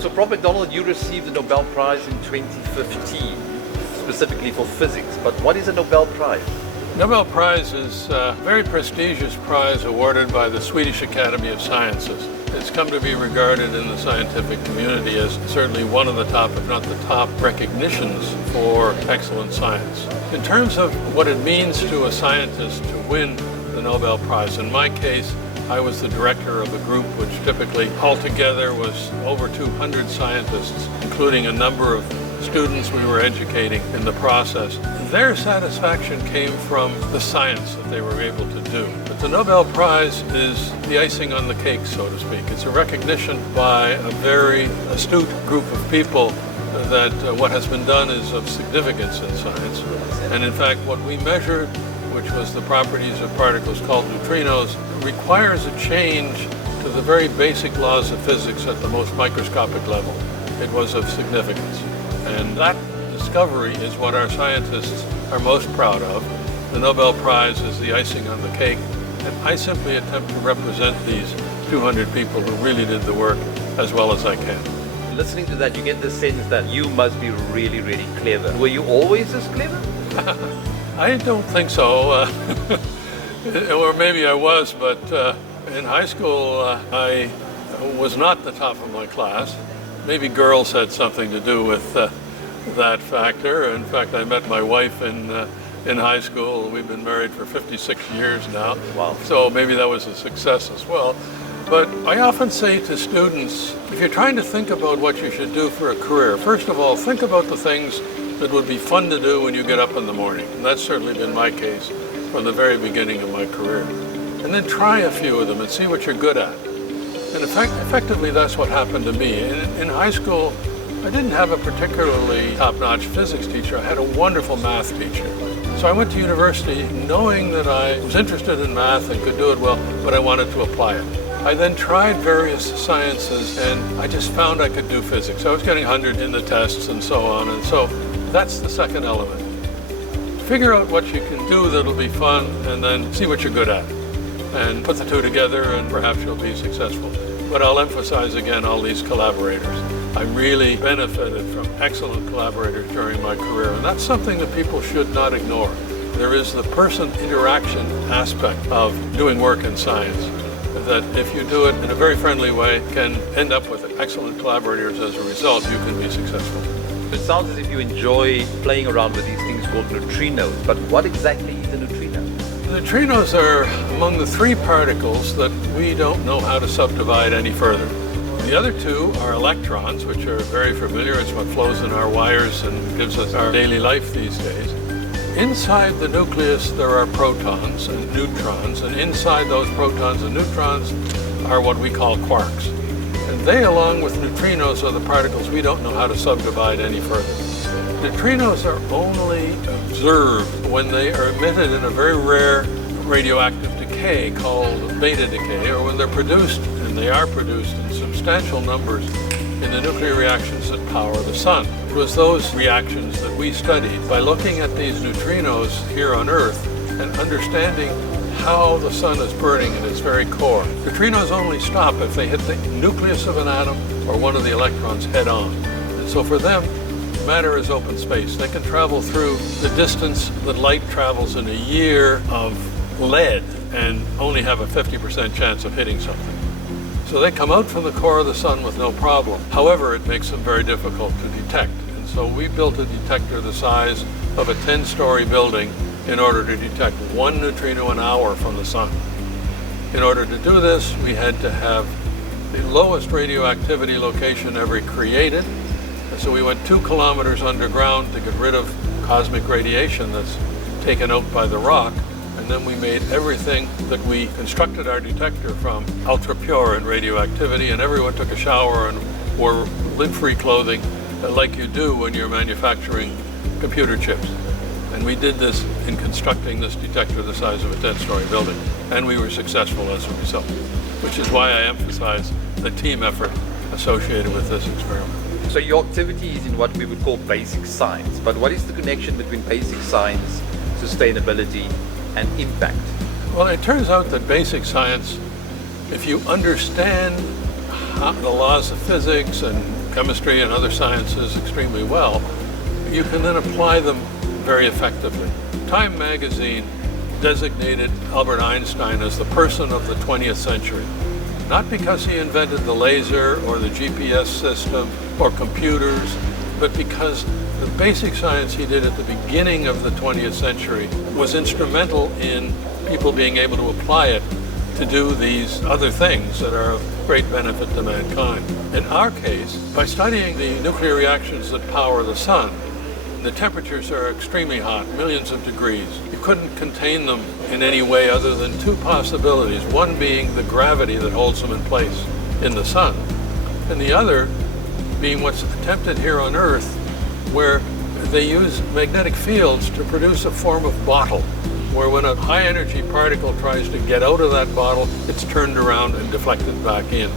So Prof McDonald, you received the Nobel Prize in 2015, specifically for physics. But what is a Nobel Prize? Nobel Prize is a very prestigious prize awarded by the Swedish Academy of Sciences. It's come to be regarded in the scientific community as certainly one of the top, if not the top, recognitions for excellent science. In terms of what it means to a scientist to win the Nobel Prize, in my case, I was the director of a group which typically altogether was over 200 scientists, including a number of students we were educating in the process. Their satisfaction came from the science that they were able to do. But the Nobel Prize is the icing on the cake, so to speak. It's a recognition by a very astute group of people that what has been done is of significance in science. And in fact, what we measured, which was the properties of particles called neutrinos, requires a change to the very basic laws of physics at the most microscopic level. It was of significance. And that discovery is what our scientists are most proud of. The Nobel Prize is the icing on the cake, and I simply attempt to represent these 200 people who really did the work as well as I can. Listening to that, you get the sense that you must be really, really clever. Were you always this clever? I don't think so. Or maybe I was, but in high school I was not the top of my class. Maybe girls had something to do with that factor. In fact, I met my wife in high school. We've been married for 56 years now. Wow. So maybe that was a success as well. But I often say to students, if you're trying to think about what you should do for a career, first of all, think about the things that would be fun to do when you get up in the morning. And that's certainly been my case from the very beginning of my career. And then try a few of them and see what you're good at. And effectively, that's what happened to me. In high school, I didn't have a particularly top-notch physics teacher. I had a wonderful math teacher. So I went to university knowing that I was interested in math and could do it well, but I wanted to apply it. I then tried various sciences, and I just found I could do physics. I was getting 100 in the tests and so on, and so that's the second element. Figure out what you can do that'll be fun, and then see what you're good at. And put the two together, and perhaps you'll be successful. But I'll emphasize again all these collaborators. I really benefited from excellent collaborators during my career, and that's something that people should not ignore. There is the person interaction aspect of doing work in science that if you do it in a very friendly way can end up with excellent collaborators. As a result, you can be successful. It sounds as if you enjoy playing around with these things called neutrinos, but what exactly is a neutrino? Neutrinos are among the three particles that we don't know how to subdivide any further. The other two are electrons, which are very familiar. It's what flows in our wires and gives us our daily life these days. Inside the nucleus, there are protons and neutrons, and inside those protons and neutrons are what we call quarks. And they, along with neutrinos, are the particles we don't know how to subdivide any further. Neutrinos are only observed when they are emitted in a very rare radioactive decay called beta decay, or when they're produced, and they are produced in substantial numbers in the nuclear reactions that power the sun. It was those reactions that we studied by looking at these neutrinos here on Earth and understanding how the sun is burning in its very core. Neutrinos only stop if they hit the nucleus of an atom or one of the electrons head on. And so for them, matter is open space. They can travel through the distance that light travels in a year of lead and only have a 50% chance of hitting something. So they come out from the core of the sun with no problem. However, it makes them very difficult to detect. And so we built a detector the size of a 10-story building in order to detect 1 neutrino an hour from the sun. In order to do this, we had to have the lowest radioactivity location ever created. And so we went 2 kilometers underground to get rid of cosmic radiation that's taken out by the rock. And then we made everything that we constructed our detector from ultra pure in radioactivity, and everyone took a shower and wore lid-free clothing like you do when you're manufacturing computer chips. And we did this in constructing this detector the size of a 10-story building, and we were successful as a result, which is why I emphasize the team effort associated with this experiment. So your activity is in what we would call basic science, but what is the connection between basic science, sustainability, and impact? Well, it turns out that basic science, if you understand the laws of physics and chemistry and other sciences extremely well, you can then apply them very effectively. Time magazine designated Albert Einstein as the person of the 20th century, not because he invented the laser or the GPS system or computers, but because the basic science he did at the beginning of the 20th century was instrumental in people being able to apply it to do these other things that are of great benefit to mankind. In our case, by studying the nuclear reactions that power the sun, the temperatures are extremely hot, millions of degrees. You couldn't contain them in any way other than two possibilities, one being the gravity that holds them in place in the sun, and the other being what's attempted here on Earth, where they use magnetic fields to produce a form of bottle, where when a high energy particle tries to get out of that bottle, it's turned around and deflected back in.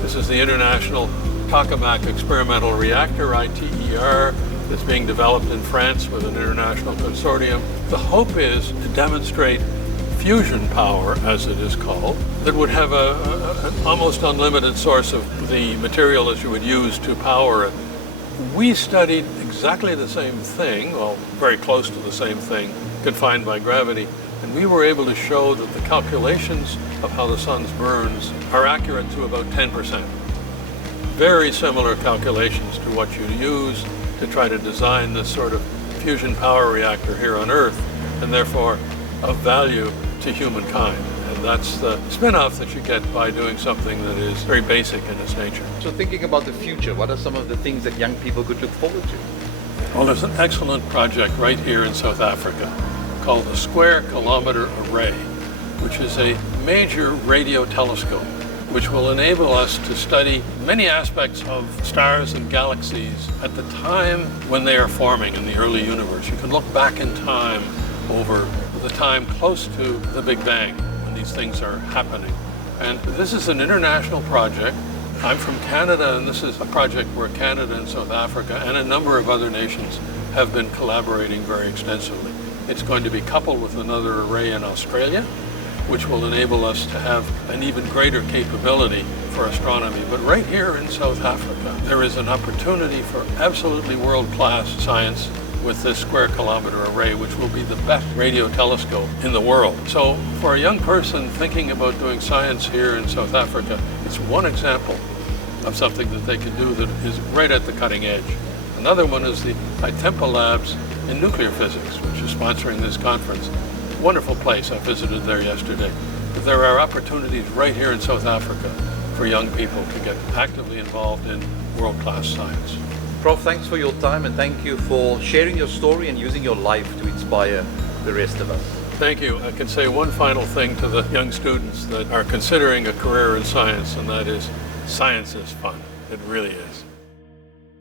This is the International Tokamak Experimental Reactor, ITER, that's being developed in France with an international consortium. The hope is to demonstrate fusion power, as it is called, that would have an almost unlimited source of the material that you would use to power it. We studied exactly the same thing, well, very close to the same thing, confined by gravity, and we were able to show that the calculations of how the sun burns are accurate to about 10%. Very similar calculations to what you use to try to design this sort of fusion power reactor here on Earth, and therefore of value to humankind. And that's the spin-off that you get by doing something that is very basic in its nature. So thinking about the future, what are some of the things that young people could look forward to? Well, there's an excellent project right here in South Africa called the Square Kilometre Array, which is a major radio telescope which will enable us to study many aspects of stars and galaxies at the time when they are forming in the early universe. You can look back in time over the time close to the Big Bang when these things are happening. And this is an international project. I'm from Canada, and this is a project where Canada and South Africa and a number of other nations have been collaborating very extensively. It's going to be coupled with another array in Australia, which will enable us to have an even greater capability for astronomy. But right here in South Africa, there is an opportunity for absolutely world-class science with this Square Kilometre Array, which will be the best radio telescope in the world. So for a young person thinking about doing science here in South Africa, it's one example of something that they can do that is right at the cutting edge. Another one is the ITEMPA Labs in nuclear physics, which is sponsoring this conference. Wonderful place. I visited there yesterday. But there are opportunities right here in South Africa for young people to get actively involved in world-class science. Prof, thanks for your time, and thank you for sharing your story and using your life to inspire the rest of us. Thank you. I can say one final thing to the young students that are considering a career in science, and that is, science is fun. It really is.